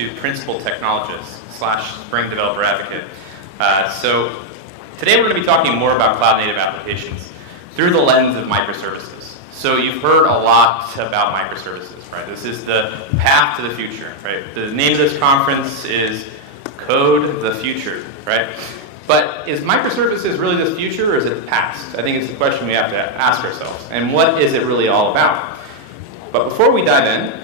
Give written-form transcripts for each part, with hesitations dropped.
to Principal Technologist / Spring Developer Advocate. So today we're going to be talking more about cloud-native applications through the lens of microservices. So you've heard a lot about microservices, right? This is the path to the future, right? The name of this conference is Code the Future, right? But is microservices really the future or is it the past? I think it's the question we have to ask ourselves. And what is it really all about? But before we dive in,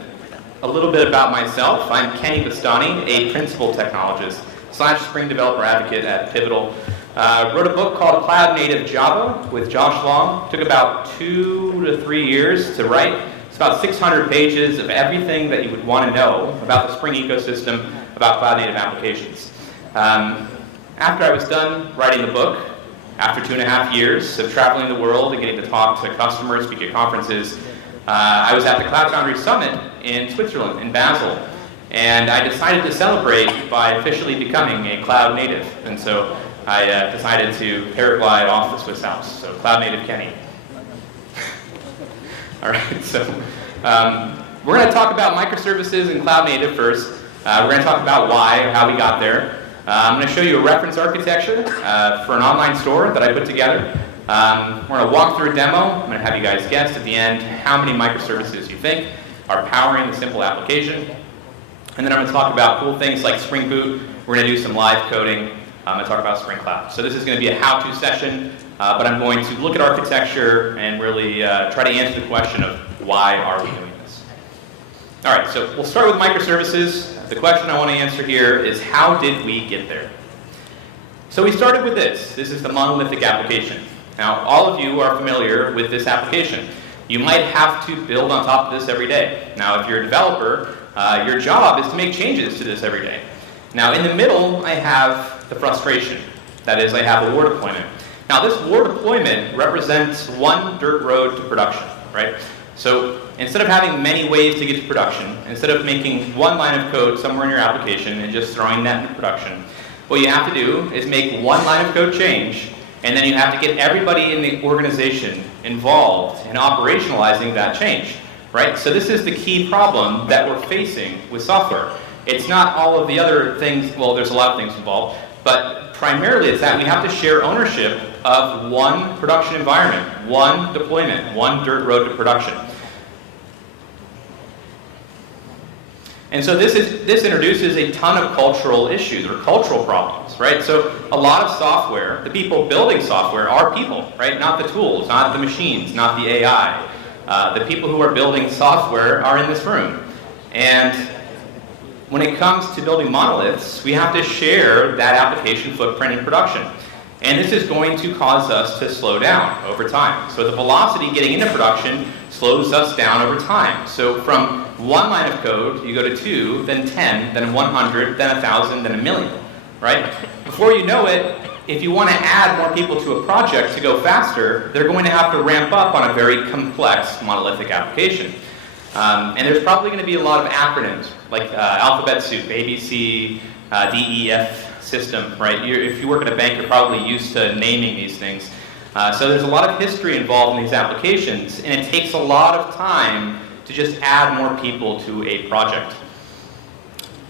a little bit about myself. I'm Kenny Bastani, a Principal Technologist / Spring Developer Advocate at Pivotal. Wrote a book called Cloud Native Java with Josh Long. Took about 2 to 3 years to write. It's about 600 pages of everything that you would want to know about the Spring ecosystem, about cloud native applications. After I was done writing the book, after 2.5 years of traveling the world and getting to talk to customers, speak at conferences, I was at the Cloud Foundry Summit in Switzerland, in Basel, and I decided to celebrate by officially becoming a cloud native. And so I decided to paraglide off the Swiss Alps, so Cloud Native Kenny. All right, so we're going to talk about microservices and cloud native first. We're going to talk about why, how we got there. I'm going to show you a reference architecture for an online store that I put together. We're going to walk through a demo. I'm going to have you guys guess at the end how many microservices you think are powering the simple application. And then I'm going to talk about cool things like Spring Boot. We're going to do some live coding. I'm going to talk about Spring Cloud. So this is going to be a how-to session, but I'm going to look at architecture and really try to answer the question of why are we doing this. All right, so we'll start with microservices. The question I want to answer here is how did we get there? So we started with this. This is the monolithic application. Now, all of you are familiar with this application. You might have to build on top of this every day. Now, if you're a developer, your job is to make changes to this every day. Now, in the middle, I have the frustration. That is, I have a war deployment. Now, this war deployment represents one dirt road to production, right? So instead of having many ways to get to production, instead of making one line of code somewhere in your application and just throwing that into production, what you have to do is make one line of code change, and then you have to get everybody in the organization involved in operationalizing that change, right? So this is the key problem that we're facing with software. It's not all of the other things, well, there's a lot of things involved, but primarily it's that we have to share ownership of one production environment, one deployment, one dirt road to production. And so this introduces a ton of cultural issues or cultural problems, right? So a lot of software, the people building software are people, right? Not the tools, not the machines, not the AI. The people who are building software are in this room. And when it comes to building monoliths, we have to share that application footprint in production. And this is going to cause us to slow down over time. So the velocity getting into production slows us down over time. So from one line of code, you go to 2, then 10, then 100, then 1,000, then 1,000,000, right? Before you know it, if you want to add more people to a project to go faster, they're going to have to ramp up on a very complex monolithic application. And there's probably going to be a lot of acronyms, like alphabet soup, ABC, DEF system, right? If you work at a bank, you're probably used to naming these things. So there's a lot of history involved in these applications, and it takes a lot of time to just add more people to a project.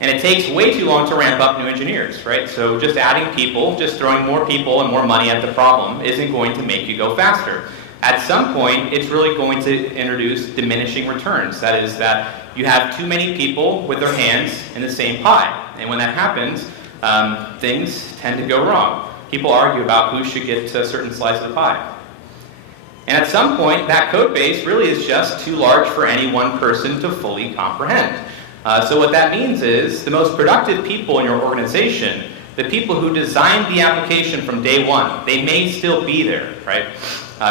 And it takes way too long to ramp up new engineers, right? So just adding people, just throwing more people and more money at the problem isn't going to make you go faster. At some point, it's really going to introduce diminishing returns. That is that you have too many people with their hands in the same pie. And when that happens, things tend to go wrong. People argue about who should get a certain slice of the pie. And at some point, that code base really is just too large for any one person to fully comprehend. So what that means is the most productive people in your organization, the people who designed the application from day one, they may still be there, right?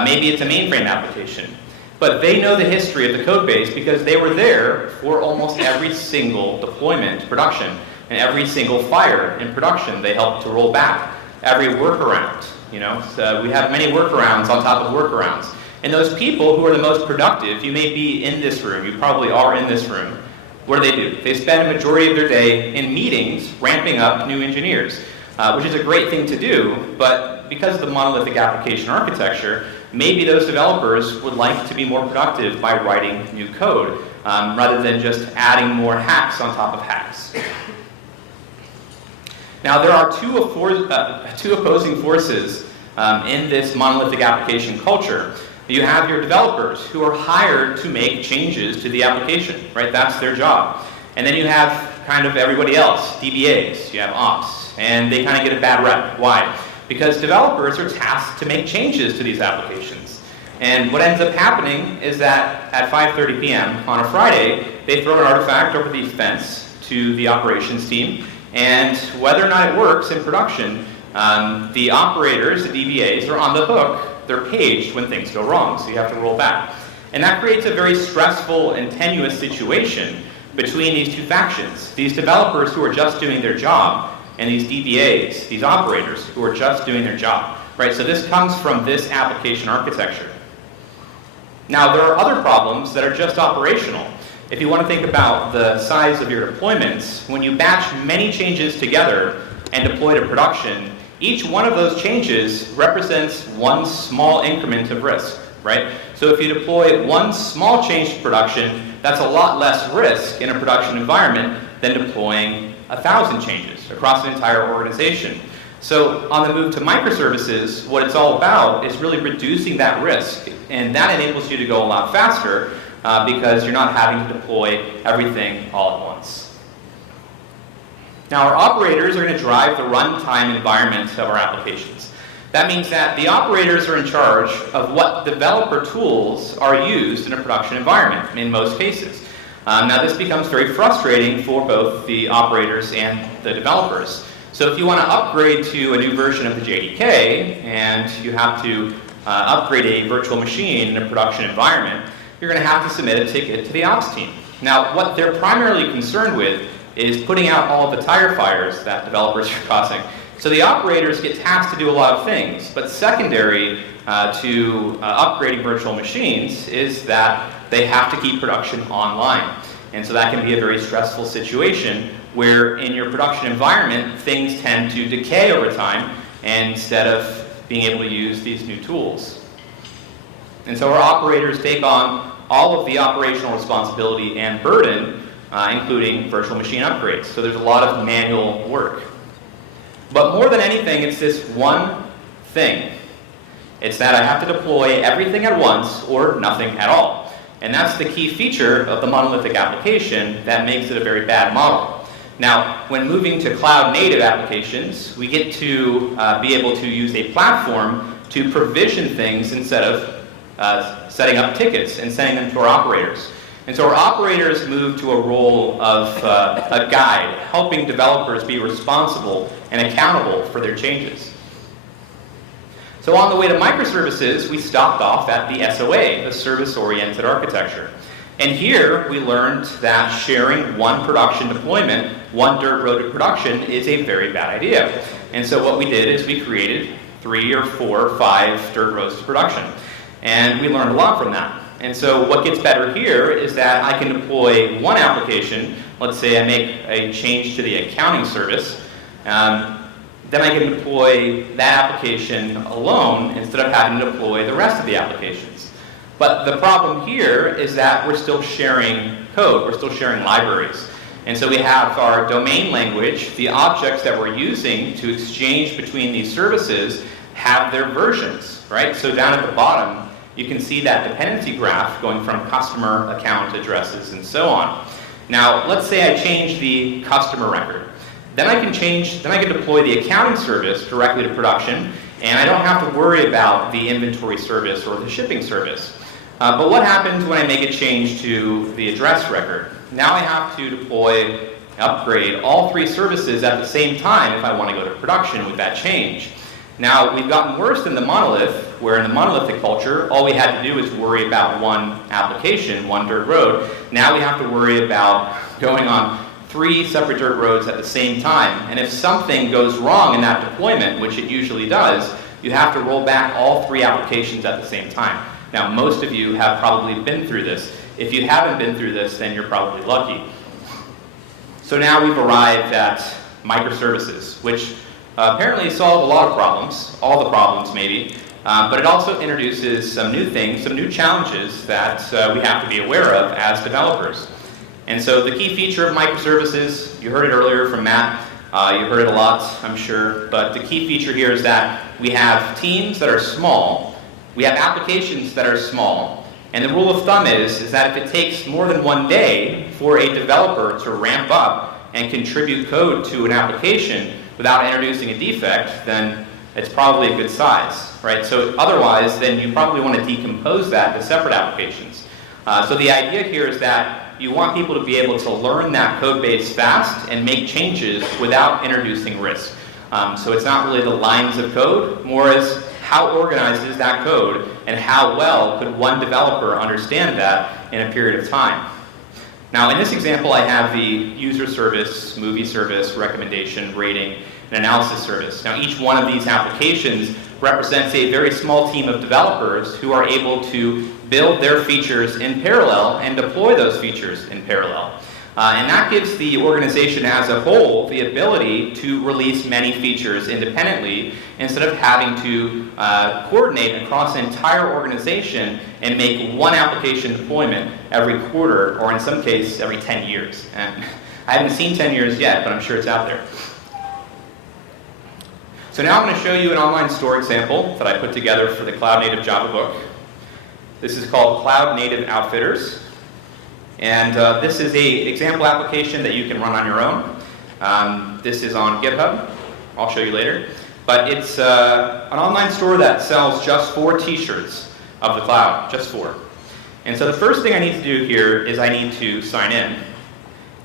Maybe it's a mainframe application. But they know the history of the code base because they were there for almost every single deployment to production and every single fire in production they helped to roll back. Every workaround, you know, so we have many workarounds on top of workarounds. And those people who are the most productive, you may be in this room, you probably are in this room. What do? They spend a majority of their day in meetings ramping up new engineers, which is a great thing to do, but because of the monolithic application architecture, maybe those developers would like to be more productive by writing new code. rather than just adding more hacks on top of hacks. Now, there are two opposing forces in this monolithic application culture. You have your developers who are hired to make changes to the application, right? That's their job. And then you have kind of everybody else, DBAs, you have ops, and they kind of get a bad rep. Why? Because developers are tasked to make changes to these applications. And what ends up happening is that at 5:30 p.m. on a Friday, they throw an artifact over the fence to the operations team, and whether or not it works in production, the operators, the DBAs, are on the hook. They're paged when things go wrong, so you have to roll back. And that creates a very stressful and tenuous situation between these two factions. These developers who are just doing their job, and these DBAs, these operators who are just doing their job, right? So this comes from this application architecture. Now, there are other problems that are just operational. If you want to think about the size of your deployments, when you batch many changes together and deploy to production, each one of those changes represents one small increment of risk, right? So if you deploy one small change to production, that's a lot less risk in a production environment than deploying 1,000 changes across an entire organization. So on the move to microservices, what it's all about is really reducing that risk, and that enables you to go a lot faster because you're not having to deploy everything all at once. Now, our operators are going to drive the runtime environment of our applications. That means that the operators are in charge of what developer tools are used in a production environment in most cases. Now, this becomes very frustrating for both the operators and the developers. So if you want to upgrade to a new version of the JDK and you have to upgrade a virtual machine in a production environment, you're going to have to submit a ticket to the ops team. Now, what they're primarily concerned with is putting out all of the tire fires that developers are causing. So the operators get tasked to do a lot of things, but secondary to upgrading virtual machines is that they have to keep production online. And so that can be a very stressful situation where in your production environment, things tend to decay over time instead of being able to use these new tools. And so our operators take on all of the operational responsibility and burden, including virtual machine upgrades. So there's a lot of manual work. But more than anything, it's this one thing. It's that I have to deploy everything at once or nothing at all. And that's the key feature of the monolithic application that makes it a very bad model. Now, when moving to cloud-native applications, we get to be able to use a platform to provision things instead of setting up tickets and sending them to our operators. And so our operators move to a role of a guide, helping developers be responsible and accountable for their changes. So on the way to microservices, we stopped off at the SOA, the service-oriented architecture. And here we learned that sharing one production deployment, one dirt road to production, is a very bad idea. And so what we did is we created 3 or 4 or 5 dirt roads to production. And we learned a lot from that. And so what gets better here is that I can deploy one application. Let's say I make a change to the accounting service. Then I can deploy that application alone instead of having to deploy the rest of the applications. But the problem here is that we're still sharing code. We're still sharing libraries. And so we have our domain language, the objects that we're using to exchange between these services have their versions, right? So down at the bottom, you can see that dependency graph going from customer, account, addresses, and so on. Now, let's say I change the customer record. Then I can deploy the accounting service directly to production, and I don't have to worry about the inventory service or the shipping service. But what happens when I make a change to the address record? Now I have to upgrade all 3 services at the same time if I want to go to production with that change. Now, we've gotten worse in the monolith, where in the monolithic culture, all we had to do is worry about one application, one dirt road. Now we have to worry about going on 3 separate dirt roads at the same time. And if something goes wrong in that deployment, which it usually does, you have to roll back all 3 applications at the same time. Now, most of you have probably been through this. If you haven't been through this, then you're probably lucky. So now we've arrived at microservices, which apparently solve a lot of problems, all the problems maybe, but it also introduces some new things, some new challenges that we have to be aware of as developers. And so the key feature of microservices, you heard it earlier from Matt, you heard it a lot, I'm sure, but the key feature here is that we have teams that are small, we have applications that are small, and the rule of thumb is that if it takes more than one day for a developer to ramp up and contribute code to an application without introducing a defect, then it's probably a good size, right? So otherwise, then you probably want to decompose that into separate applications. So the idea here is that you want people to be able to learn that code base fast and make changes without introducing risk. So it's not really the lines of code, more as how organized is that code and how well could one developer understand that in a period of time. Now in this example I have the user service, movie service, recommendation, rating, and analysis service. Now each one of these applications represents a very small team of developers who are able to build their features in parallel and deploy those features in parallel. And that gives the organization as a whole the ability to release many features independently instead of having to coordinate across an entire organization and make one application deployment every quarter, or in some cases every 10 years. And I haven't seen 10 years yet, but I'm sure it's out there. So now I'm going to show you an online store example that I put together for the Cloud Native Java book. This is called Cloud Native Outfitters. And this is an example application that you can run on your own. This is on GitHub. I'll show you later. But it's an online store that sells just 4 t-shirts of the cloud, just 4. And so the first thing I need to do here is I need to sign in.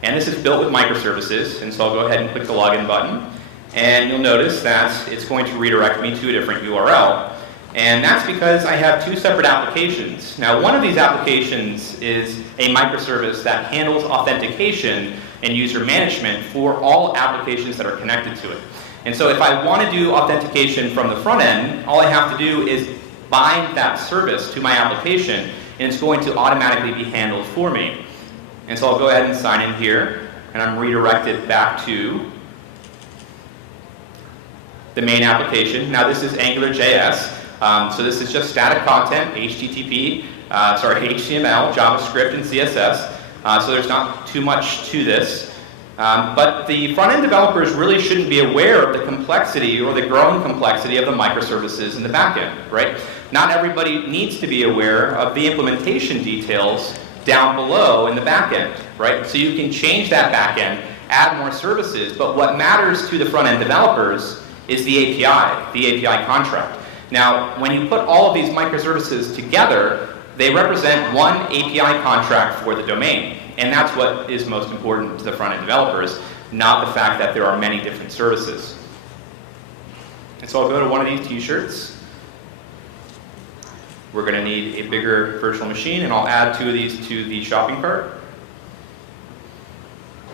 And this is built with microservices, and so I'll go ahead and click the login button. And you'll notice that it's going to redirect me to a different URL. And that's because I have 2 separate applications. Now, one of these applications is a microservice that handles authentication and user management for all applications that are connected to it. And so if I want to do authentication from the front end, all I have to do is bind that service to my application, and it's going to automatically be handled for me. And so I'll go ahead and sign in here, and I'm redirected back to the main application. Now this is AngularJS. So this is just static content, HTML, JavaScript, and CSS. So there's not too much to this. But the front-end developers really shouldn't be aware of the complexity or the growing complexity of the microservices in the back-end, right? Not everybody needs to be aware of the implementation details down below in the back-end, right? So you can change that back-end, add more services, but what matters to the front-end developers is the API contract. Now, when you put all of these microservices together, they represent one API contract for the domain. And that's what is most important to the front-end developers, not the fact that there are many different services. And so I'll go to one of these t-shirts. We're going to need a bigger virtual machine, and I'll add 2 of these to the shopping cart.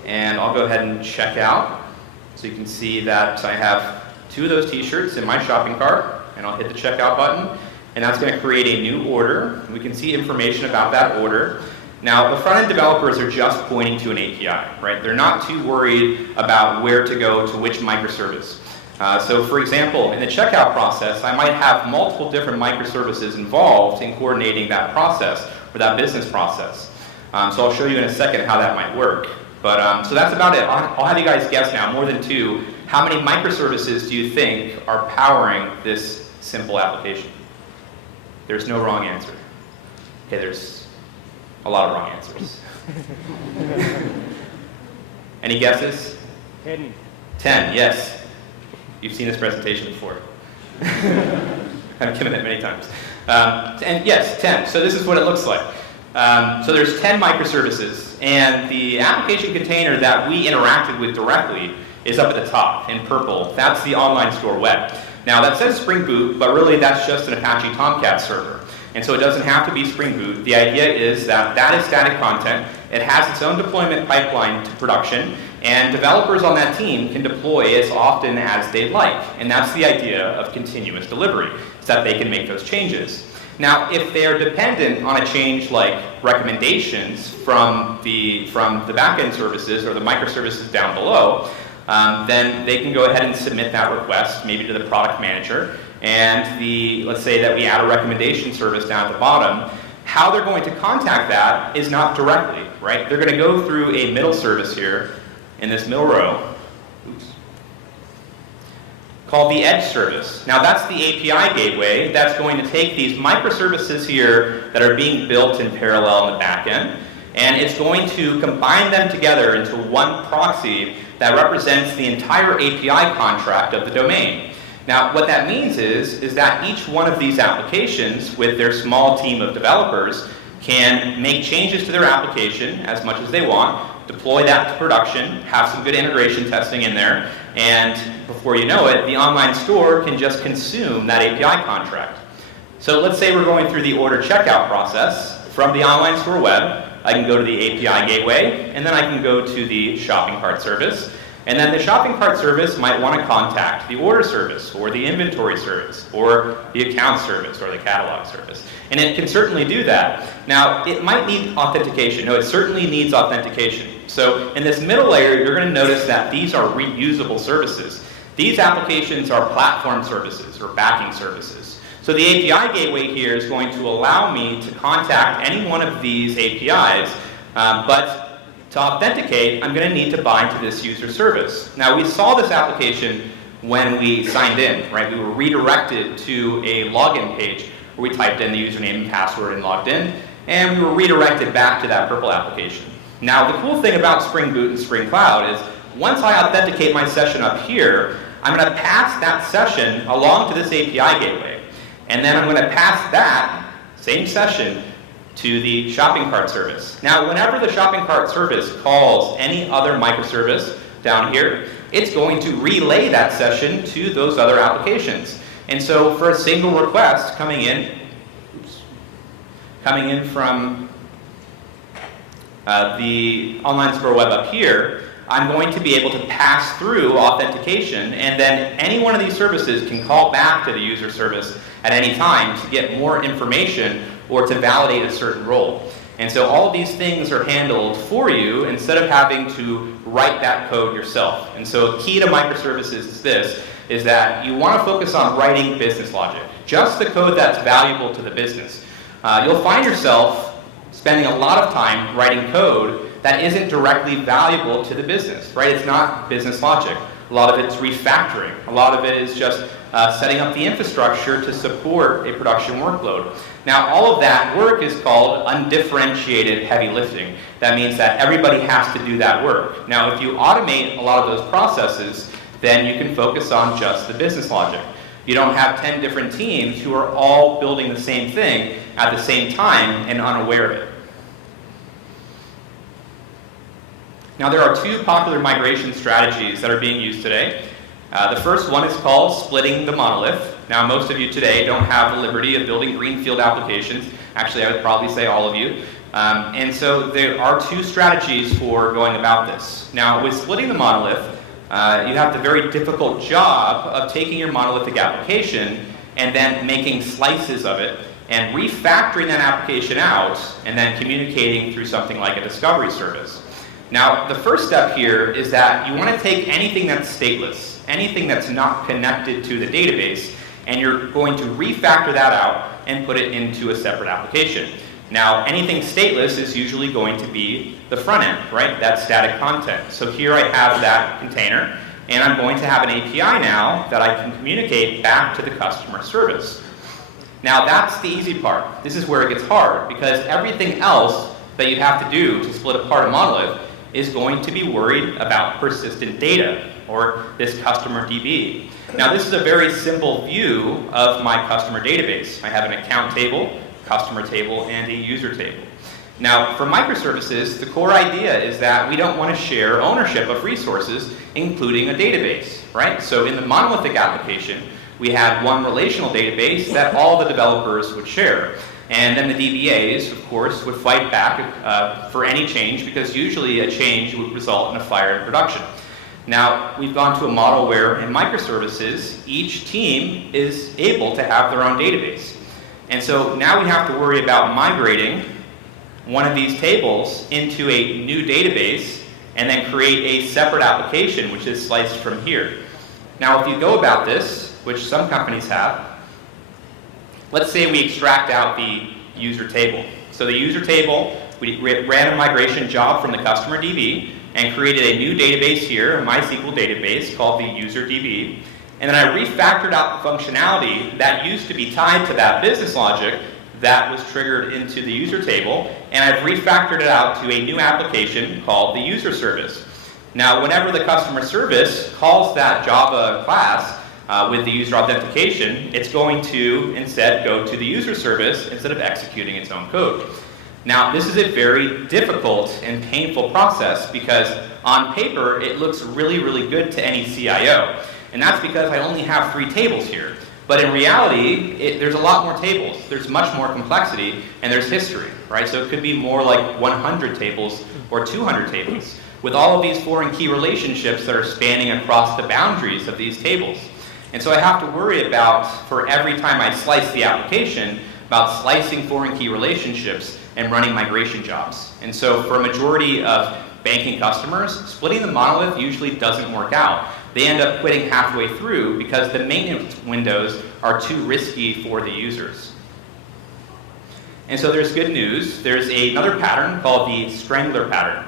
And I'll go ahead and check out. So you can see that I have 2 of those t-shirts in my shopping cart. And I'll hit the checkout button, and that's going to create a new order. We can see information about that order. Now, the front-end developers are just pointing to an API, right? They're not too worried about where to go to which microservice. So, for example, in the checkout process, I might have multiple different microservices involved in coordinating that process or that business process. So I'll show you in a second how that might work. But so that's about it. I'll have you guys guess now, more than 2. How many microservices do you think are powering this simple application? There's no wrong answer. Okay, there's a lot of wrong answers. Any guesses? 10. 10, yes. You've seen this presentation before. I've given it many times. And yes, 10. So this is what it looks like. So there's 10 microservices, and the application container that we interacted with directly is up at the top in purple. That's the online store web. Now that says Spring Boot, but really that's just an Apache Tomcat server. And so it doesn't have to be Spring Boot. The idea is that that is static content. It has its own deployment pipeline to production, and developers on that team can deploy as often as they like. And that's the idea of continuous delivery, is that they can make those changes. Now, if they're dependent on a change like recommendations from the backend services or the microservices down below, then they can go ahead and submit that request maybe to the product manager, and let's say that we add a recommendation service down at the bottom, how they're going to contact that is not directly, right? They're going to go through a middle service here in this middle row, called the edge service. Now that's the API gateway that's going to take these microservices here that are being built in parallel in the back end, and it's going to combine them together into one proxy that represents the entire API contract of the domain. Now what that means is that each one of these applications with their small team of developers can make changes to their application as much as they want, deploy that to production, have some good integration testing in there, and before you know it, the online store can just consume that API contract. So let's say we're going through the order checkout process from the online store web. I can go to the API gateway, and then I can go to the shopping cart service. And then the shopping cart service might want to contact the order service, or the inventory service, or the account service, or the catalog service. And it can certainly do that. Now, it might need authentication. No, it certainly needs authentication. So in this middle layer, you're going to notice that these are reusable services. These applications are platform services, or backing services. So the API gateway here is going to allow me to contact any one of these APIs, but to authenticate, I'm going to need to bind to this user service. Now, we saw this application when we signed in, right? We were redirected to a login page where we typed in the username and password and logged in, and we were redirected back to that purple application. Now, the cool thing about Spring Boot and Spring Cloud is once I authenticate my session up here, I'm going to pass that session along to this API gateway. And then I'm going to pass that same session to the shopping cart service. Now, whenever the shopping cart service calls any other microservice down here, it's going to relay that session to those other applications. And so for a single request coming in from the online store web up here, I'm going to be able to pass through authentication, and then any one of these services can call back to the user service at any time to get more information or to validate a certain role. And so all of these things are handled for you instead of having to write that code yourself. And so key to microservices is that you want to focus on writing business logic, just the code that's valuable to the business. You'll find yourself spending a lot of time writing code that isn't directly valuable to the business, right? It's not business logic. A lot of it's refactoring. A lot of it is just setting up the infrastructure to support a production workload. Now, all of that work is called undifferentiated heavy lifting. That means that everybody has to do that work. Now, if you automate a lot of those processes, then you can focus on just the business logic. You don't have 10 different teams who are all building the same thing at the same time and unaware of it. Now, there are two popular migration strategies that are being used today. The first one is called splitting the monolith. Now, most of you today don't have the liberty of building greenfield applications. Actually, I would probably say all of you. And so there are two strategies for going about this. Now, with splitting the monolith, you have the very difficult job of taking your monolithic application and then making slices of it and refactoring that application out and then communicating through something like a discovery service. Now, the first step here is that you want to take anything that's stateless, anything that's not connected to the database, and you're going to refactor that out and put it into a separate application. Now, anything stateless is usually going to be the front end, right? That static content. So here I have that container, and I'm going to have an API now that I can communicate back to the customer service. Now, that's the easy part. This is where it gets hard, because everything else that you have to do to split apart a monolith is going to be worried about persistent data, or this customer DB. Now, this is a very simple view of my customer database. I have an account table, customer table, and a user table. Now, for microservices, the core idea is that we don't want to share ownership of resources, including a database, right? So in the monolithic application, we had one relational database that all the developers would share. And then the DBAs, of course, would fight back for any change, because usually a change would result in a fire in production. Now, we've gone to a model where in microservices, each team is able to have their own database. And so now we have to worry about migrating one of these tables into a new database and then create a separate application, which is sliced from here. Now, if you go about this, which some companies have, let's say we extract out the user table. So the user table, we ran a migration job from the customer DB and created a new database here, a MySQL database called the user DB. And then I refactored out the functionality that used to be tied to that business logic that was triggered into the user table, and I've refactored it out to a new application called the user service. Now, whenever the customer service calls that Java class with the user authentication, it's going to instead go to the user service instead of executing its own code. Now, this is a very difficult and painful process because on paper, it looks really, really good to any CIO. And that's because I only have 3 tables here. But in reality, there's a lot more tables. There's much more complexity, and there's history, right? So it could be more like 100 tables or 200 tables with all of these foreign key relationships that are spanning across the boundaries of these tables. And so I have to worry about, for every time I slice the application, about slicing foreign key relationships and running migration jobs. And so for a majority of banking customers, splitting the monolith usually doesn't work out. They end up quitting halfway through because the maintenance windows are too risky for the users. And so there's good news. There's another pattern called the strangler pattern.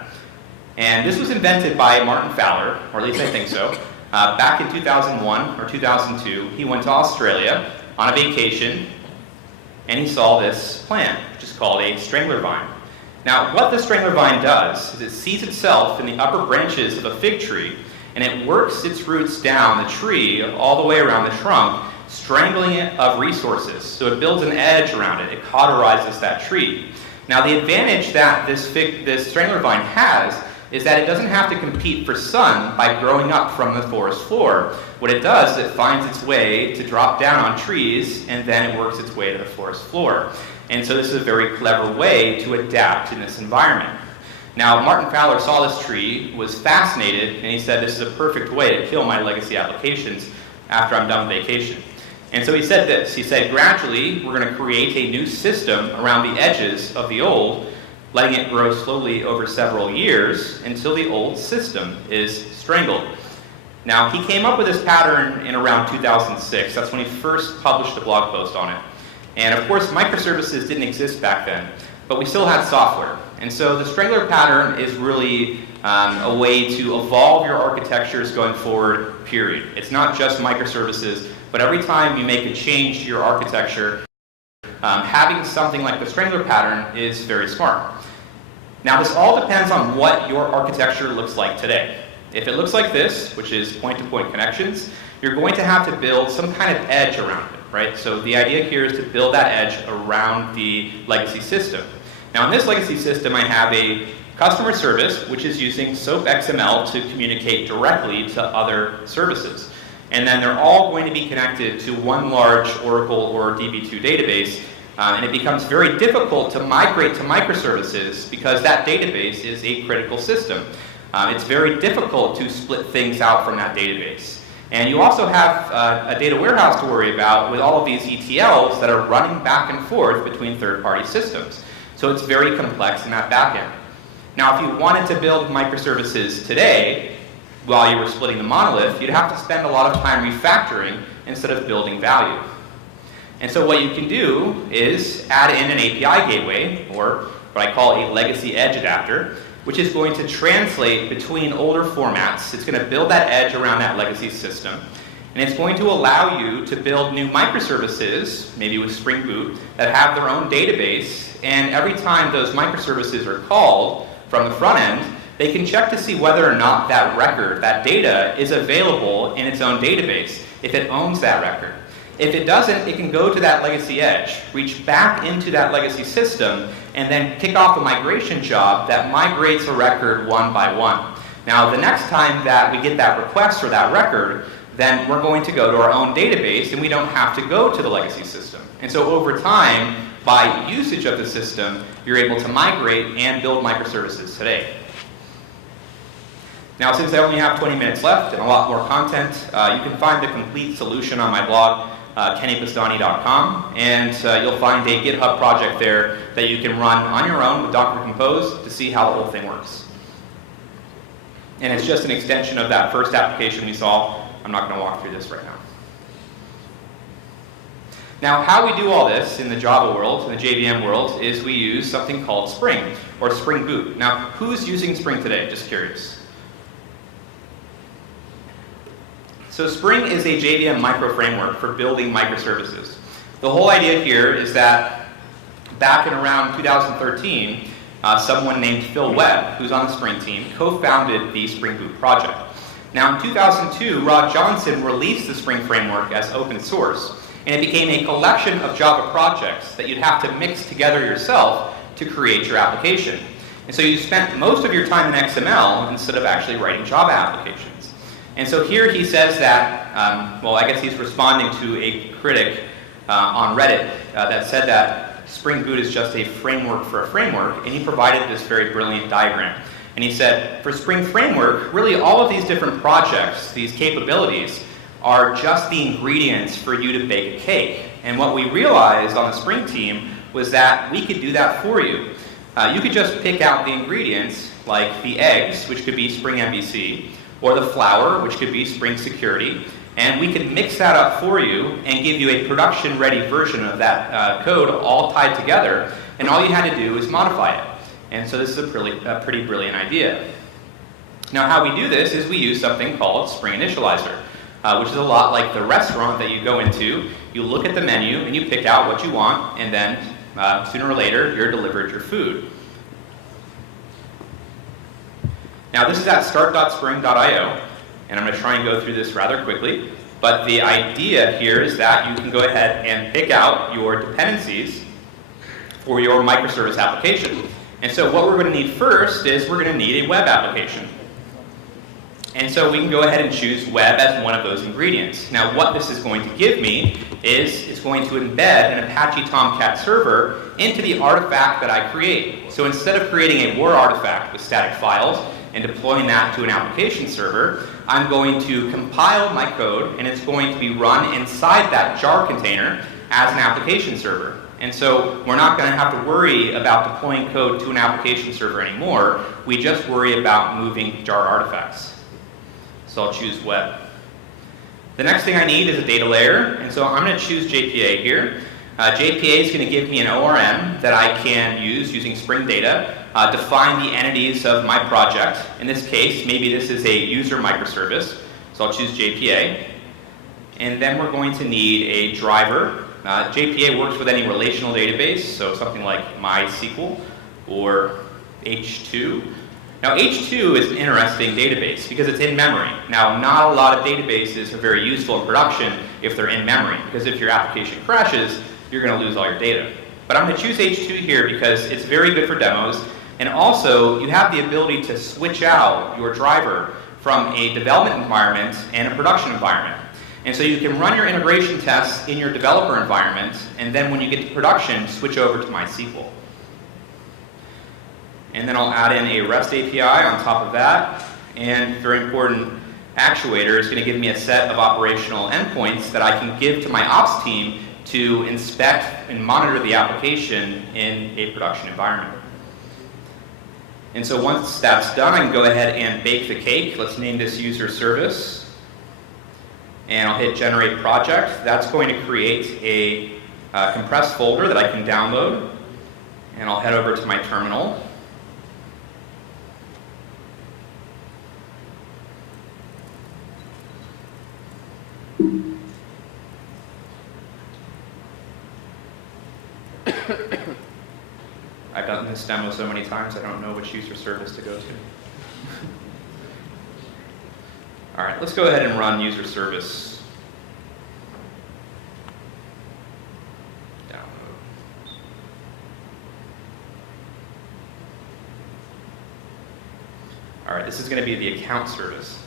And this was invented by Martin Fowler, or at least I think so. Back in 2001 or 2002, he went to Australia on a vacation, and he saw this plant, which is called a strangler vine. Now, what the strangler vine does is it sees itself in the upper branches of a fig tree, and it works its roots down the tree all the way around the trunk, strangling it of resources. So it builds an edge around it. It cauterizes that tree. Now, the advantage that this strangler vine has is that it doesn't have to compete for sun by growing up from the forest floor. What it does is it finds its way to drop down on trees, and then it works its way to the forest floor. And so this is a very clever way to adapt in this environment. Now, Martin Fowler saw this tree, was fascinated, and he said, this is a perfect way to kill my legacy applications after I'm done with vacation. And so he said this, he said, gradually, we're going to create a new system around the edges of the old, letting it grow slowly over several years until the old system is strangled. Now, he came up with this pattern in around 2006. That's when he first published a blog post on it. And of course, microservices didn't exist back then, but we still had software. And so the strangler pattern is really a way to evolve your architectures going forward, period. It's not just microservices, but every time you make a change to your architecture, having something like the strangler pattern is very smart. Now, this all depends on what your architecture looks like today. If it looks like this, which is point-to-point connections, you're going to have to build some kind of edge around it, right? So the idea here is to build that edge around the legacy system. Now, in this legacy system, I have a customer service, which is using SOAP XML to communicate directly to other services. And then they're all going to be connected to one large Oracle or DB2 database, and it becomes very difficult to migrate to microservices because that database is a critical system. It's very difficult to split things out from that database. And you also have a data warehouse to worry about with all of these ETLs that are running back and forth between third-party systems. So it's very complex in that backend. Now, if you wanted to build microservices today, while you were splitting the monolith, you'd have to spend a lot of time refactoring instead of building value. And so what you can do is add in an API gateway, or what I call a legacy edge adapter, which is going to translate between older formats. It's going to build that edge around that legacy system. And it's going to allow you to build new microservices, maybe with Spring Boot, that have their own database. And every time those microservices are called from the front end, they can check to see whether or not that record, that data, is available in its own database, if it owns that record. If it doesn't, it can go to that legacy edge, reach back into that legacy system, and then kick off a migration job that migrates a record one by one. Now, the next time that we get that request for that record, then we're going to go to our own database, and we don't have to go to the legacy system. And so over time, by usage of the system, you're able to migrate and build microservices today. Now, since I only have 20 minutes left and a lot more content, you can find the complete solution on my blog, kennybastani.com, and you'll find a GitHub project there that you can run on your own with Docker Compose to see how the whole thing works. And it's just an extension of that first application we saw. I'm not going to walk through this right now. Now, how we do all this in the Java world, in the JVM world, is we use something called Spring, or Spring Boot. Now, who's using Spring today? Just curious. So Spring is a JVM micro framework for building microservices. The whole idea here is that back in around 2013, someone named Phil Webb, who's on the Spring team, co-founded the Spring Boot project. Now, in 2002, Rod Johnson released the Spring framework as open source, and it became a collection of Java projects that you'd have to mix together yourself to create your application. And so you spent most of your time in XML instead of actually writing Java applications. And so here he says that, well, I guess he's responding to a critic on Reddit that said that Spring Boot is just a framework for a framework, and he provided this very brilliant diagram. And he said, for Spring Framework, really all of these different projects, these capabilities, are just the ingredients for you to bake a cake. And what we realized on the Spring team was that we could do that for you. You could just pick out the ingredients, like the eggs, which could be Spring MVC, or the flour, which could be Spring Security, and we could mix that up for you and give you a production-ready version of that code all tied together, and all you had to do is modify it. And so this is a pretty brilliant idea. Now, how we do this is we use something called Spring Initializer, which is a lot like the restaurant that you go into. You look at the menu and you pick out what you want, and then sooner or later you're delivered your food. Now, this is at start.spring.io, and I'm going to try and go through this rather quickly. But the idea here is that you can go ahead and pick out your dependencies for your microservice application. And so what we're going to need first is we're going to need a web application. And so we can go ahead and choose web as one of those ingredients. Now, what this is going to give me is it's going to embed an Apache Tomcat server into the artifact that I create. So instead of creating a war artifact with static files and deploying that to an application server, I'm going to compile my code, and it's going to be run inside that jar container as an application server. And so we're not going to have to worry about deploying code to an application server anymore. We just worry about moving jar artifacts. So I'll choose web. The next thing I need is a data layer, and so I'm going to choose JPA here. JPA is going to give me an ORM that I can use using Spring Data, define the entities of my project. In this case, maybe this is a user microservice, so I'll choose JPA. And then we're going to need a driver. JPA works with any relational database, so something like MySQL or H2. Now, H2 is an interesting database because it's in memory. Now, not a lot of databases are very useful in production if they're in memory, because if your application crashes, you're going to lose all your data. But I'm going to choose H2 here because it's very good for demos, and also you have the ability to switch out your driver from a development environment and a production environment. And so you can run your integration tests in your developer environment, and then when you get to production, switch over to MySQL. And then I'll add in a REST API on top of that, and very important, Actuator is going to give me a set of operational endpoints that I can give to my ops team to inspect and monitor the application in a production environment. And so once that's done, I can go ahead and bake the cake. Let's name this user service. And I'll hit generate project. That's going to create a compressed folder that I can download. And I'll head over to my terminal. I've done this demo so many times, I don't know which user service to go to. All right, let's go ahead and run user service. Download. All right, this is going to be the account service.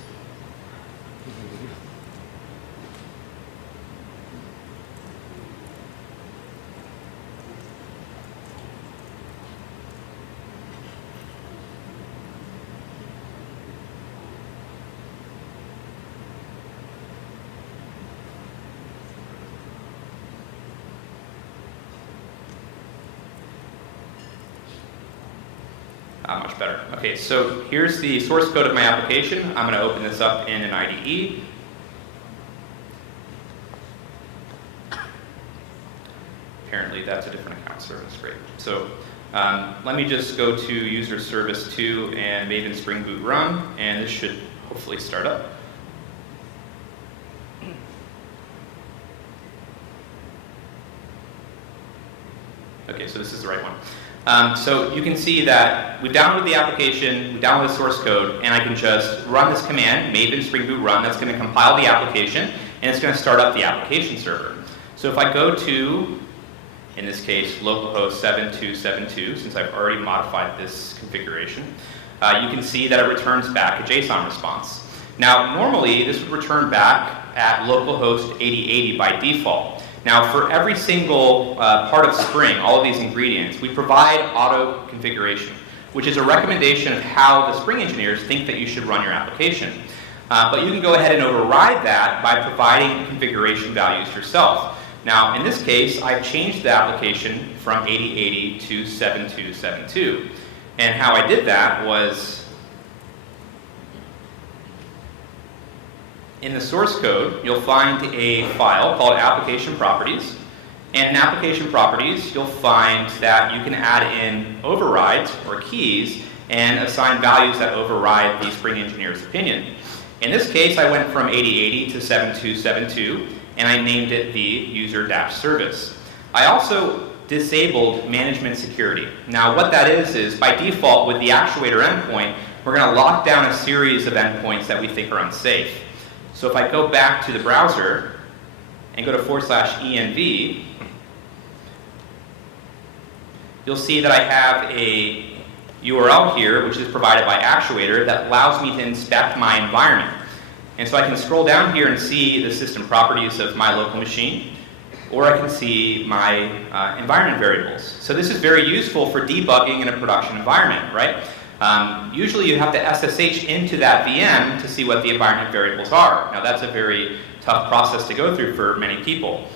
Much better. Okay, so here's the source code of my application. I'm going to open this up in an IDE. apparently that's a different account service. Great. So let me just go to user service 2 and Maven Spring Boot run, and this should hopefully start up. Okay, so this is the right one. So you can see that we've downloaded the application, we've downloaded the source code, and I can just run this command, Maven Spring Boot run. That's going to compile the application, and it's going to start up the application server. So if I go to, in this case, localhost 7272, since I've already modified this configuration, you can see that it returns back a JSON response. Now, normally, this would return back at localhost 8080 by default. Now, for every single part of Spring, all of these ingredients, we provide auto configuration, which is a recommendation of how the Spring engineers think that you should run your application. But you can go ahead and override that by providing configuration values yourself. Now, in this case, I've changed the application from 8080 to 7272. And how I did that was, in the source code, you'll find a file called application properties. And in application properties, you'll find that you can add in overrides or keys and assign values that override the Spring engineer's opinion. In this case, I went from 8080 to 7272, and I named it the user-service. I also disabled management security. Now, what that is by default with the actuator endpoint, we're going to lock down a series of endpoints that we think are unsafe. So if I go back to the browser and go to /env, you'll see that I have a URL here, which is provided by Actuator, that allows me to inspect my environment. And so I can scroll down here and see the system properties of my local machine, or I can see my environment variables. So this is very useful for debugging in a production environment, right? Usually you have to SSH into that VM to see what the environment variables are. Now that's a very tough process to go through for many people.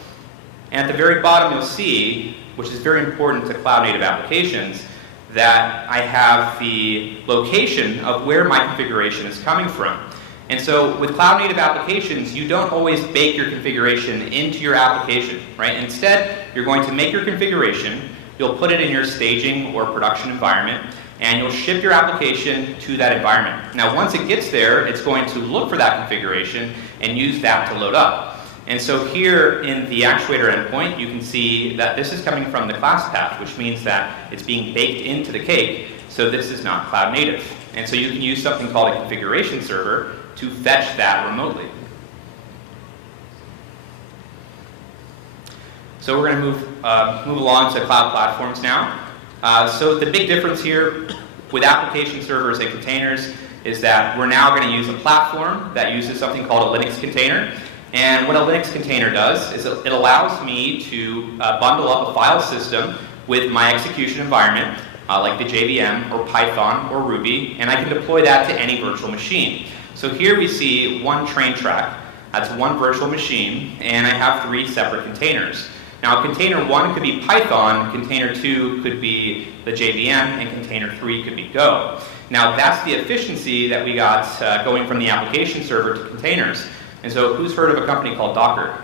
And at the very bottom you'll see, which is very important to cloud-native applications, that I have the location of where my configuration is coming from. And so with cloud-native applications, you don't always bake your configuration into your application, right? Instead, you're going to make your configuration, you'll put it in your staging or production environment, and you'll ship your application to that environment. Now, once it gets there, it's going to look for that configuration and use that to load up. And so here in the actuator endpoint, you can see that this is coming from the class path, which means that it's being baked into the cake, so this is not cloud native. And so you can use something called a configuration server to fetch that remotely. So we're going to move along to cloud platforms now. So the big difference here with application servers and containers is that we're now going to use a platform that uses something called a Linux container. And what a Linux container does is it allows me to bundle up a file system with my execution environment, like the JVM or Python or Ruby, and I can deploy that to any virtual machine. So here we see one train track. That's one virtual machine, and I have 3 separate containers. Now, container 1 could be Python, container 2 could be the JVM, and container 3 could be Go. Now, that's the efficiency that we got going from the application server to containers. And so who's heard of a company called Docker?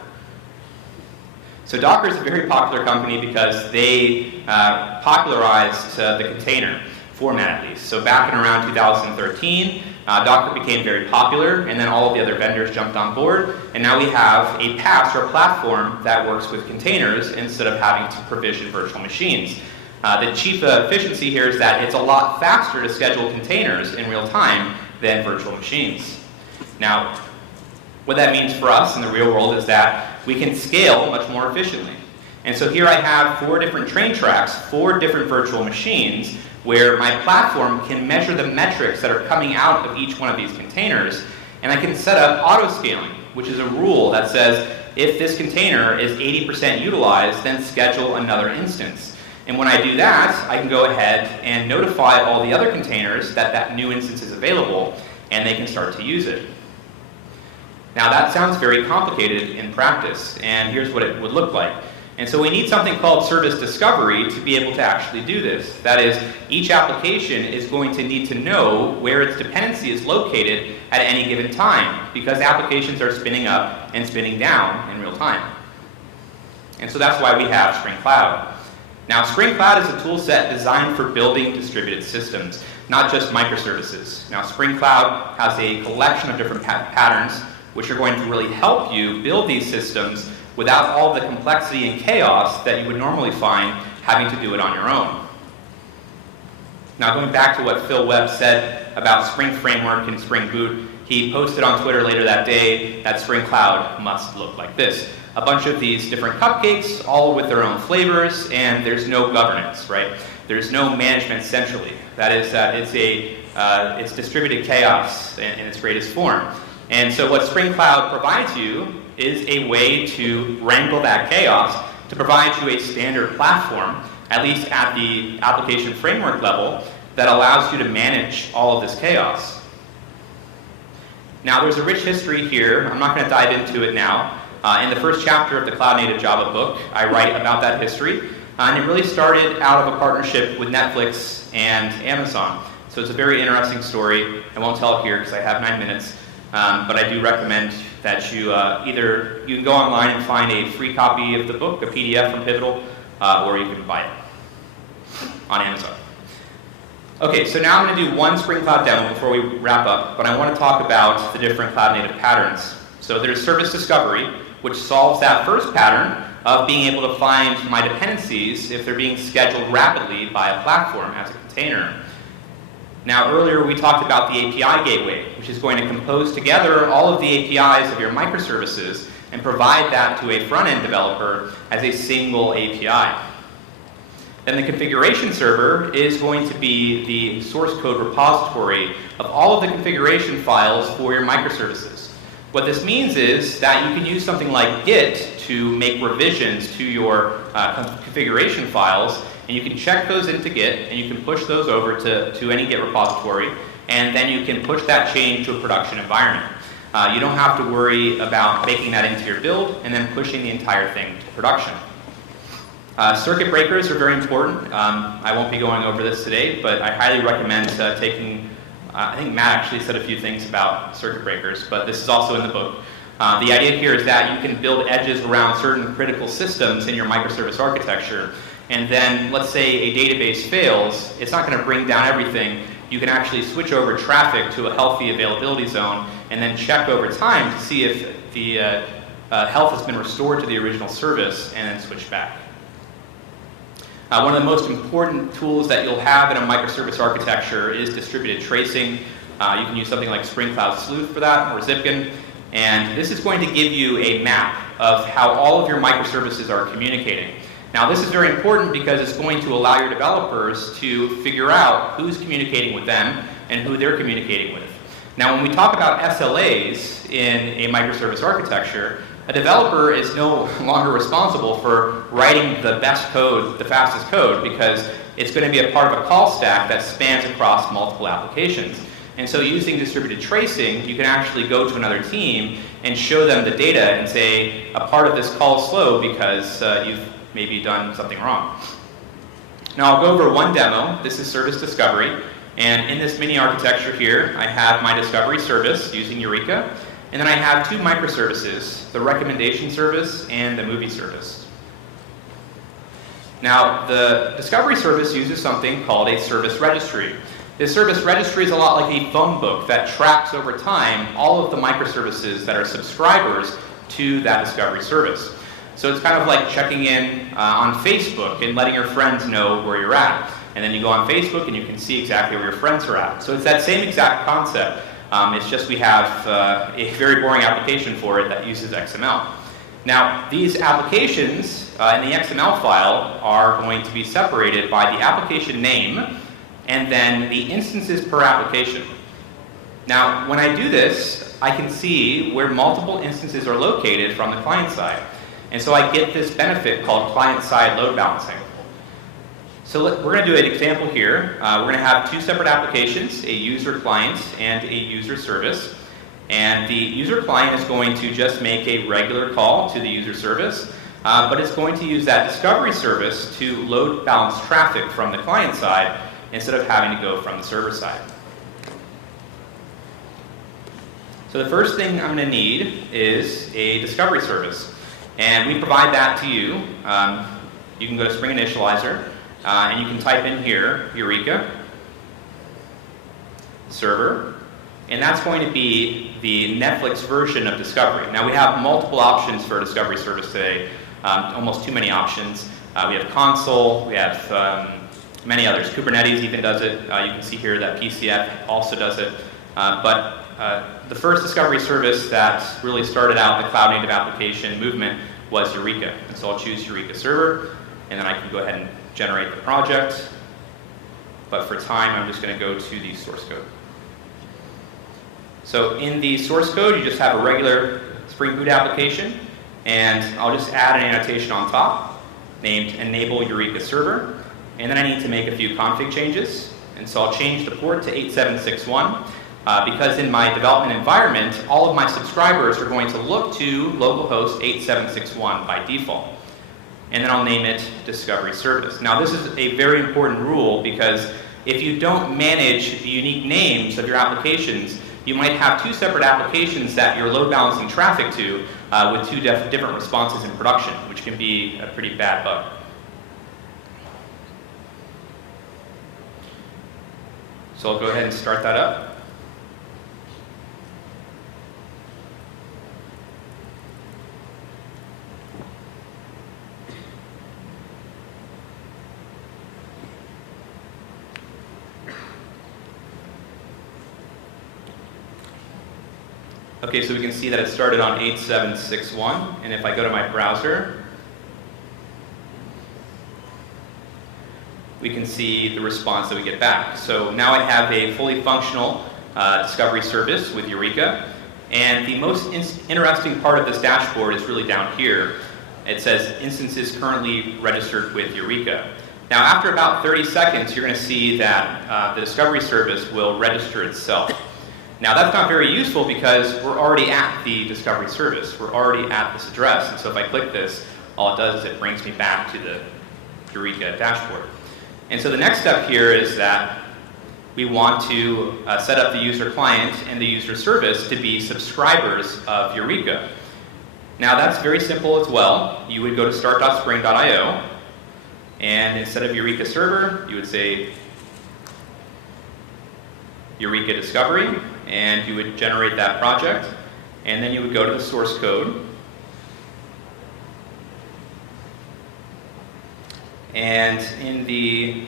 So Docker is a very popular company because they popularized the container format, at least. So back in around 2013, Docker became very popular, and then all of the other vendors jumped on board, and now we have a PaaS or a platform that works with containers instead of having to provision virtual machines. The chief efficiency here is that it's a lot faster to schedule containers in real time than virtual machines. Now, what that means for us in the real world is that we can scale much more efficiently. And so here I have 4 different train tracks, 4 different virtual machines, where my platform can measure the metrics that are coming out of each one of these containers, and I can set up auto-scaling, which is a rule that says if this container is 80% utilized, then schedule another instance. And when I do that, I can go ahead and notify all the other containers that that new instance is available, and they can start to use it. Now that sounds very complicated in practice, and here's what it would look like. And so we need something called service discovery to be able to actually do this. That is, each application is going to need to know where its dependency is located at any given time, because applications are spinning up and spinning down in real time. And so that's why we have Spring Cloud. Now, Spring Cloud is a tool set designed for building distributed systems, not just microservices. Now, Spring Cloud has a collection of different patterns which are going to really help you build these systems without all the complexity and chaos that you would normally find having to do it on your own. Now, going back to what Phil Webb said about Spring Framework and Spring Boot, he posted on Twitter later that day that Spring Cloud must look like this. A bunch of these different cupcakes, all with their own flavors, and there's no governance, right? There's no management centrally. That is, it's distributed chaos in its greatest form. And so what Spring Cloud provides you is a way to wrangle that chaos, to provide you a standard platform, at least at the application framework level, that allows you to manage all of this chaos. Now, there's a rich history here. I'm not going to dive into it now. In the first chapter of the Cloud Native Java book, I write about that history. And it really started out of a partnership with Netflix and Amazon. So it's a very interesting story. I won't tell it here because I have 9 minutes. But I do recommend that you either you can go online and find a free copy of the book, a PDF from Pivotal, or you can buy it on Amazon. Okay, so now I'm going to do one Spring Cloud demo before we wrap up, but I want to talk about the different cloud native patterns. So there's service discovery, which solves that first pattern of being able to find my dependencies if they're being scheduled rapidly by a platform as a container. Now, earlier we talked about the API gateway, which is going to compose together all of the APIs of your microservices and provide that to a front-end developer as a single API. Then the configuration server is going to be the source code repository of all of the configuration files for your microservices. What this means is that you can use something like Git to make revisions to your configuration files, and you can check those into Git, and you can push those over to any Git repository, and then you can push that change to a production environment. You don't have to worry about baking that into your build and then pushing the entire thing to production. Circuit breakers are very important. I won't be going over this today, but I highly recommend taking, I think Matt actually said a few things about circuit breakers, but this is also in the book. The idea here is that you can build edges around certain critical systems in your microservice architecture, and then let's say a database fails, it's not going to bring down everything. You can actually switch over traffic to a healthy availability zone and then check over time to see if the health has been restored to the original service and then switch back. One of the most important tools that you'll have in a microservice architecture is distributed tracing. You can use something like Spring Cloud Sleuth for that, or Zipkin. And this is going to give you a map of how all of your microservices are communicating. Now, this is very important because it's going to allow your developers to figure out who's communicating with them and who they're communicating with. Now, when we talk about SLAs in a microservice architecture, a developer is no longer responsible for writing the best code, the fastest code, because it's going to be a part of a call stack that spans across multiple applications. And so using distributed tracing, you can actually go to another team and show them the data and say, a part of this call is slow because you've maybe done something wrong. Now I'll go over one demo. This is service discovery. And in this mini architecture here, I have my discovery service using Eureka. And then I have two microservices, the recommendation service and the movie service. Now, the discovery service uses something called a service registry. This service registry is a lot like a phone book that tracks over time all of the microservices that are subscribers to that discovery service. So it's kind of like checking in on Facebook and letting your friends know where you're at. And then you go on Facebook and you can see exactly where your friends are at. So it's that same exact concept. It's just we have a very boring application for it that uses XML. Now, these applications in the XML file are going to be separated by the application name and then the instances per application. Now, when I do this, I can see where multiple instances are located from the client side. And so I get this benefit called client-side load balancing. So we're going to do an example here. We're going to have two separate applications, a user client and a user service. And the user client is going to just make a regular call to the user service, but it's going to use that discovery service to load balance traffic from the client side instead of having to go from the server side. So the first thing I'm going to need is a discovery service. And we provide that to you. You can go to Spring Initializer, and you can type in here, Eureka, server, and that's going to be the Netflix version of Discovery. Now we have multiple options for Discovery service today, almost too many options. We have console, we have many others. Kubernetes even does it. You can see here that PCF also does it. But the first Discovery service that really started out the cloud native application movement was Eureka. And so I'll choose Eureka Server, and then I can go ahead and generate the project. But for time, I'm just going to go to the source code. So in the source code, you just have a regular Spring Boot application, and I'll just add an annotation on top named Enable Eureka Server. And then I need to make a few config changes. And so I'll change the port to 8761 because in my development environment, all of my subscribers are going to look to localhost 8761 by default. And then I'll name it Discovery Service. Now this is a very important rule because if you don't manage the unique names of your applications, you might have two separate applications that you're load balancing traffic to with two different responses in production, which can be a pretty bad bug. So I'll go ahead and start that up. Okay, so we can see that it started on 8761, and if I go to my browser, we can see the response that we get back. So now I have a fully functional Discovery service with Eureka, and the most interesting part of this dashboard is really down here. It says instances currently registered with Eureka. Now after about 30 seconds, you're going to see that the Discovery service will register itself. Now that's not very useful because we're already at the Discovery service. We're already at this address, and so if I click this, all it does is it brings me back to the Eureka dashboard. And so the next step here is that we want to set up the user client and the user service to be subscribers of Eureka. Now that's very simple as well. You would go to start.spring.io, and instead of Eureka Server, you would say Eureka Discovery, and you would generate that project, and then you would go to the source code, and in the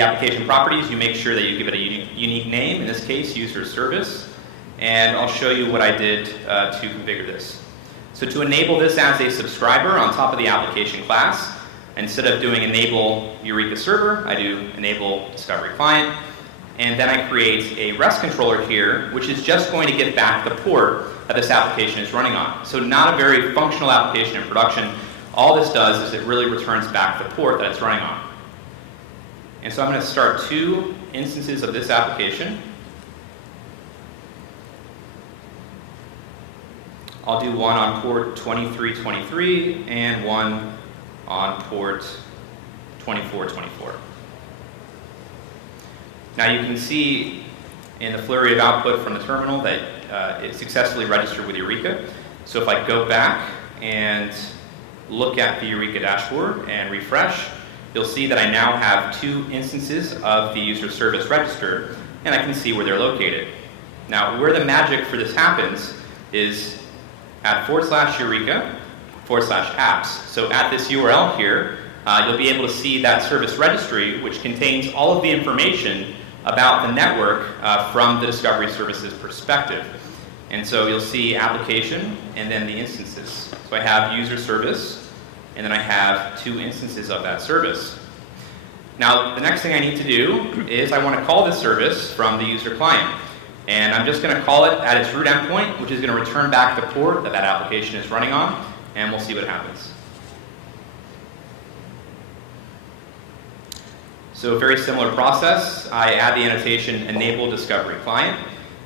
application properties, you make sure that you give it a unique name, in this case, user service, and I'll show you what I did to configure this. So to enable this as a subscriber on top of the application class, instead of doing enable Eureka Server, I do enable Discovery Client, and then I create a REST controller here, which is just going to get back the port that this application is running on. So not a very functional application in production. All this does is it really returns back the port that it's running on. And so I'm going to start two instances of this application. I'll do one on port 2323 and one on port 2424. Now you can see in the flurry of output from the terminal that it successfully registered with Eureka. So if I go back and look at the Eureka dashboard and refresh, you'll see that I now have two instances of the user service registered, and I can see where they're located. Now where the magic for this happens is at /Eureka/apps. So at this URL here, you'll be able to see that service registry, which contains all of the information about the network from the Discovery Services perspective. And so you'll see application and then the instances. So I have user service, and then I have two instances of that service. Now the next thing I need to do is I want to call this service from the user client. And I'm just going to call it at its root endpoint, which is going to return back the port that that application is running on, and we'll see what happens. So a very similar process. I add the annotation enable Discovery Client,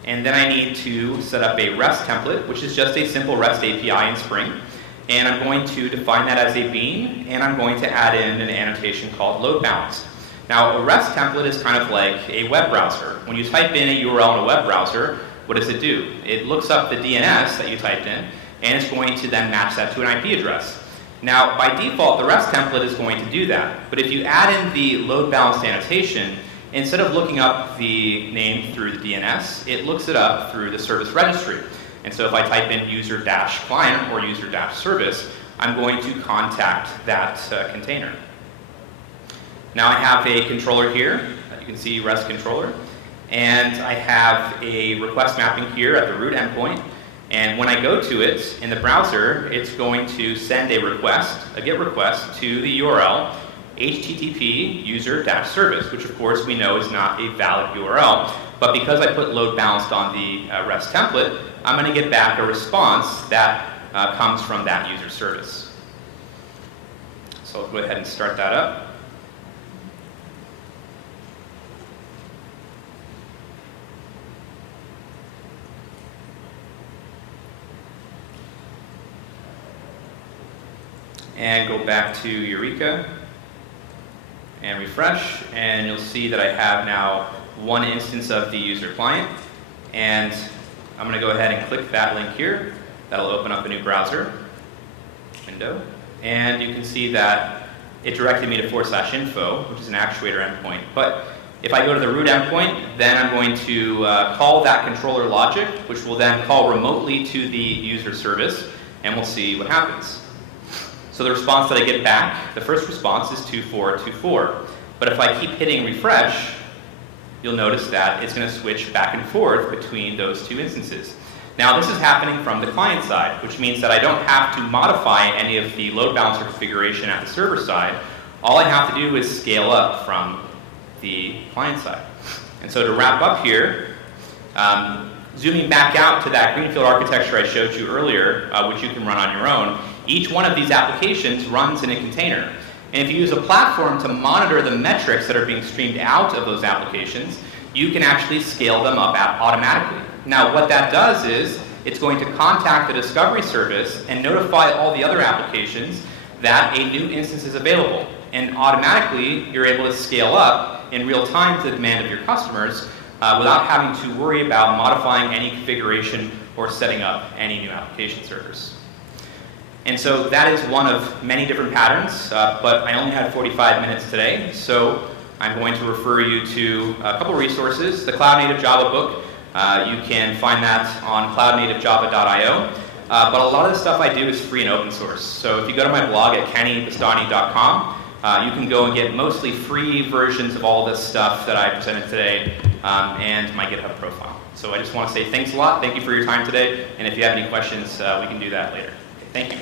and then I need to set up a REST template, which is just a simple REST API in Spring. And I'm going to define that as a bean, and I'm going to add in an annotation called load balance. Now, a REST template is kind of like a web browser. When you type in a URL in a web browser, what does it do? It looks up the DNS that you typed in, and it's going to then match that to an IP address. Now, by default, the REST template is going to do that. But if you add in the load balanced annotation, instead of looking up the name through the DNS, it looks it up through the service registry. And so if I type in user-client or user-service, I'm going to contact that container. Now I have a controller here. You can see REST controller. And I have a request mapping here at the root endpoint. And when I go to it in the browser, it's going to send a request, a GET request, to the URL http user-service, which of course we know is not a valid URL. But because I put load balanced on the REST template, I'm going to get back a response that comes from that user service. So I'll go ahead and start that up. And go back to Eureka and refresh, and you'll see that I have now one instance of the user client. And I'm going to go ahead and click that link here. That'll open up a new browser window. And you can see that it directed me to /info, which is an actuator endpoint. But if I go to the root endpoint, then I'm going to call that controller logic, which will then call remotely to the user service, and we'll see what happens. So the response that I get back, the first response is 2424. But if I keep hitting refresh, you'll notice that it's going to switch back and forth between those two instances. Now this is happening from the client side, which means that I don't have to modify any of the load balancer configuration at the server side. All I have to do is scale up from the client side. And so to wrap up here, zooming back out to that greenfield architecture I showed you earlier, which you can run on your own, each one of these applications runs in a container. And if you use a platform to monitor the metrics that are being streamed out of those applications, you can actually scale them up automatically. Now what that does is, it's going to contact the discovery service and notify all the other applications that a new instance is available. And automatically, you're able to scale up in real time to the demand of your customers without having to worry about modifying any configuration or setting up any new application servers. And so that is one of many different patterns, but I only had 45 minutes today, so I'm going to refer you to a couple resources. The Cloud Native Java book, you can find that on cloudnativejava.io, but a lot of the stuff I do is free and open source. So if you go to my blog at kennybastani.com, you can go and get mostly free versions of all this stuff that I presented today and my GitHub profile. So I just want to say thanks a lot, thank you for your time today, and if you have any questions, we can do that later. Thank you.